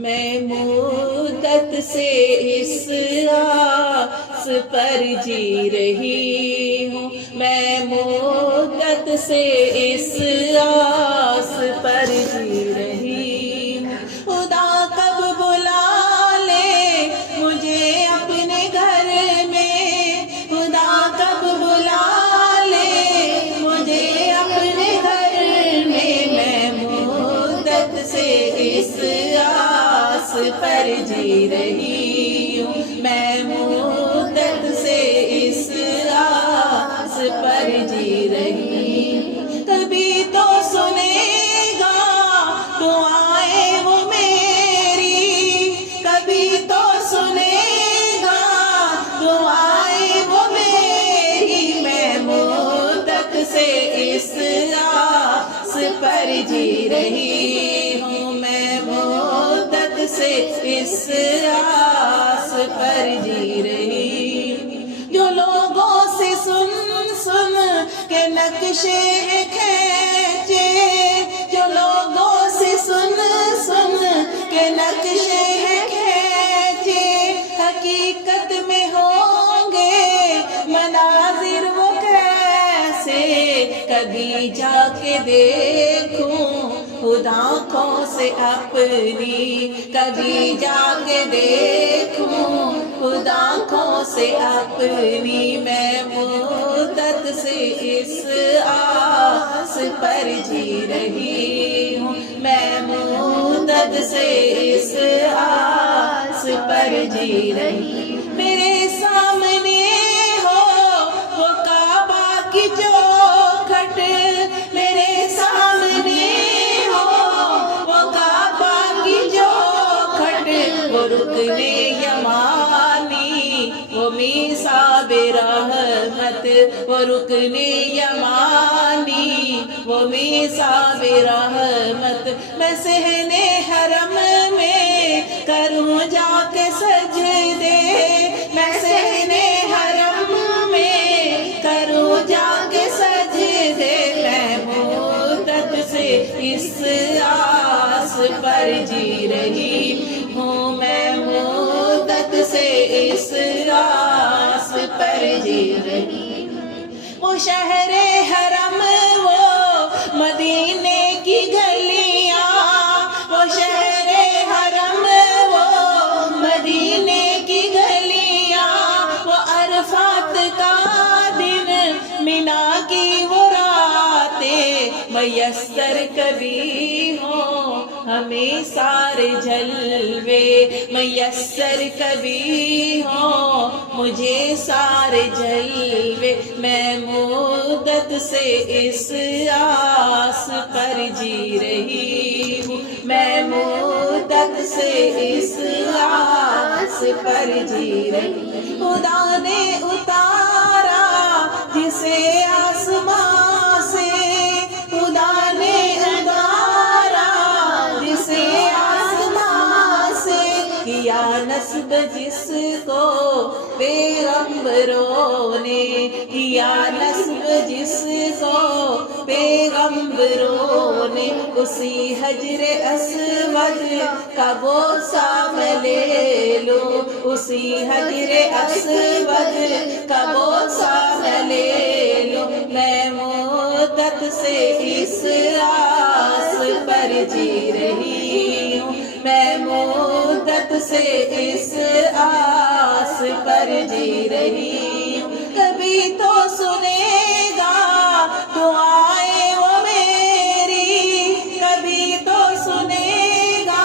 میں مدت سے اس آس پر جی رہی ہوں، میں مدت سے اس آس پر جی رہی ہوں، خدا کب بلا لے مجھے اپنے گھر میں، خدا کب بلا لے مجھے اپنے گھر میں مدت سے اس آس پر جی رہی ہوں، میں مدت سے اس آس پر جی رہی ہوں، کبھی تو سنے گا دعائیں وہ میری، کبھی تو سنے گا دعائیں وہ میری، میں مدت سے اس آس پر جی رہی ہوں، میں مدت سے اس آس پر جی رہی ہوں، جو لوگوں سے سن کے نقشے کھینچے، جو لوگوں سے سن کے نقشے کھینچے، حقیقت میں ہوں گے مناظر وہ کیسے، کبھی جا کے دیکھوں خود آنکھوں سے اپنی، کبھی جا کے دیکھوں خود آنکھوں سے اپنی، میں مدت سے اس آس پر جی رہی ہوں، میں مدت سے اس آس پر جی رہی ہوں، میرے سامنے ہو وہ کعبہ کی چوکھٹ، میرے سامنے ہو وہ کعبہ کی چوکھٹ، وہ رکن یمانی، وہ میثاق رحمت، وہ رکن یمانی، وہ میثاق رحمت، میں صحن حرم میں کروں جا کے سجدے، میں صحن حرم میں کروں جا کے سجدے، میں مدت سے اس آس پر جی رہی ہوں، میں مدت سے اس آس پر جی رہی ہوں، وہ شہر حرم وہ مدینے کی گلیاں، وہ شہر حرم وہ مدینے کی گلیاں، وہ عرفات کا دن مینا کی وہ راتیں، میسر کبھی ہوں ہمیں سارے جلوے، میسر کبھی ہوں مجھے سارے جلوے، میں مدت سے اس آس پر جی رہی ہوں، میں مدت سے اس آس پر جی رہی ہوں، خدا نے اتارا جسے آسمان سے، خدا نے اتارا جسے آسمان سے، کیا نصب جس کو پیغمبروں نے، کیا نصب جس کو پیغمبروں نے، اسی حجر اسود کا بوسہ میں لے لو، اسی حجر اسود کا بوسہ میں لے لو، میں مدت سے اس آس پر جی رہی ہوں، میں مدت سے اس آس پر جی رہی ہوں، کبھی تو سنے گا دعائیں وہ میری، کبھی تو سنے گا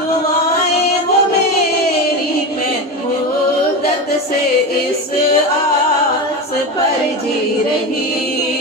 دعائیں وہ میری، میں مدت سے اس آس پر جی رہی